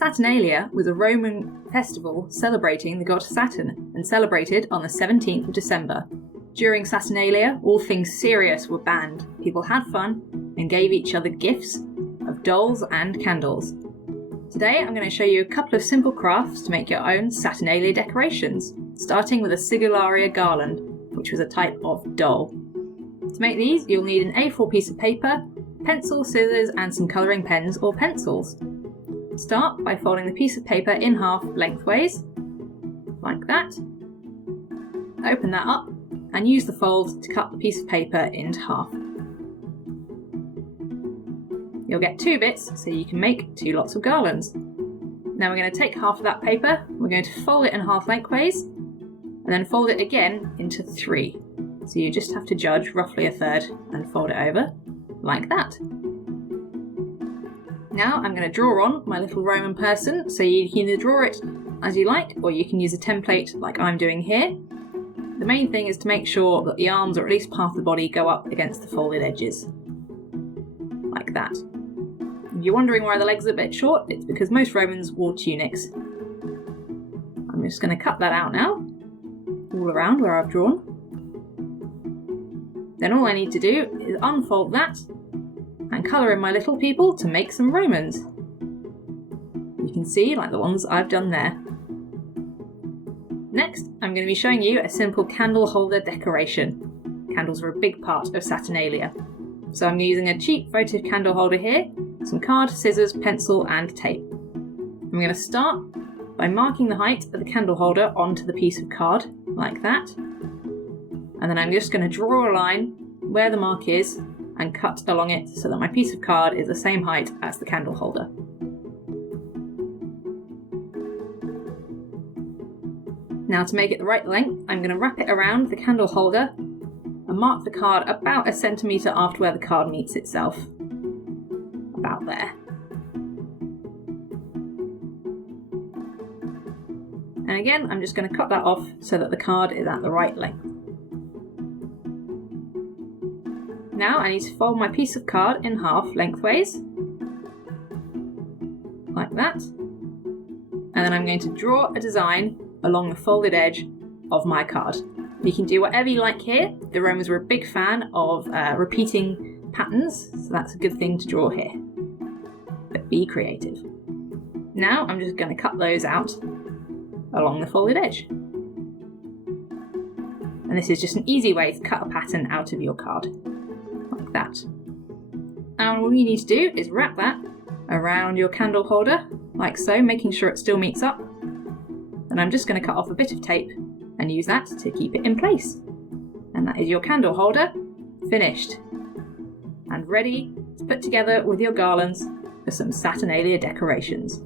Saturnalia was a Roman festival celebrating the god Saturn and celebrated on the 17th of December. During Saturnalia, all things serious were banned. People had fun and gave each other gifts of dolls and candles. Today I'm going to show you a couple of simple crafts to make your own Saturnalia decorations, starting with a sigilaria garland, which was a type of doll. To make these, you'll need an A4 piece of paper, pencil, scissors and some colouring pens or pencils. Start by folding the piece of paper in half lengthways, like that. Open that up and use the fold to cut the piece of paper into half. You'll get two bits so you can make two lots of garlands. Now we're going to take half of that paper, we're going to fold it in half lengthways and then fold it again into three. So you just have to judge roughly a third and fold it over like that. Now I'm going to draw on my little Roman person, so you can either draw it as you like or you can use a template like I'm doing here. The main thing is to make sure that the arms or at least part of the body go up against the folded edges. Like that. If you're wondering why the legs are a bit short, it's because most Romans wore tunics. I'm just going to cut that out now, all around where I've drawn. Then all I need to do is unfold that and colour in my little people to make some Romans. You can see like the ones I've done there. Next, I'm going to be showing you a simple candle holder decoration. Candles are a big part of Saturnalia. So I'm using a cheap votive candle holder here, some card, scissors, pencil and tape. I'm going to start by marking the height of the candle holder onto the piece of card, like that. And then I'm just going to draw a line where the mark is and cut along it so that my piece of card is the same height as the candle holder. Now to make it the right length, I'm going to wrap it around the candle holder and mark the card about a centimetre after where the card meets itself. About there. And again, I'm just going to cut that off so that the card is at the right length. Now I need to fold my piece of card in half lengthways, like that, and then I'm going to draw a design along the folded edge of my card. You can do whatever you like here. The Romans were a big fan of repeating patterns, so that's a good thing to draw here. But be creative. Now I'm just going to cut those out along the folded edge. And this is just an easy way to cut a pattern out of your card. Like that. And all you need to do is wrap that around your candle holder, like so, making sure it still meets up. And I'm just going to cut off a bit of tape and use that to keep it in place. And that is your candle holder finished and ready to put together with your garlands for some Saturnalia decorations.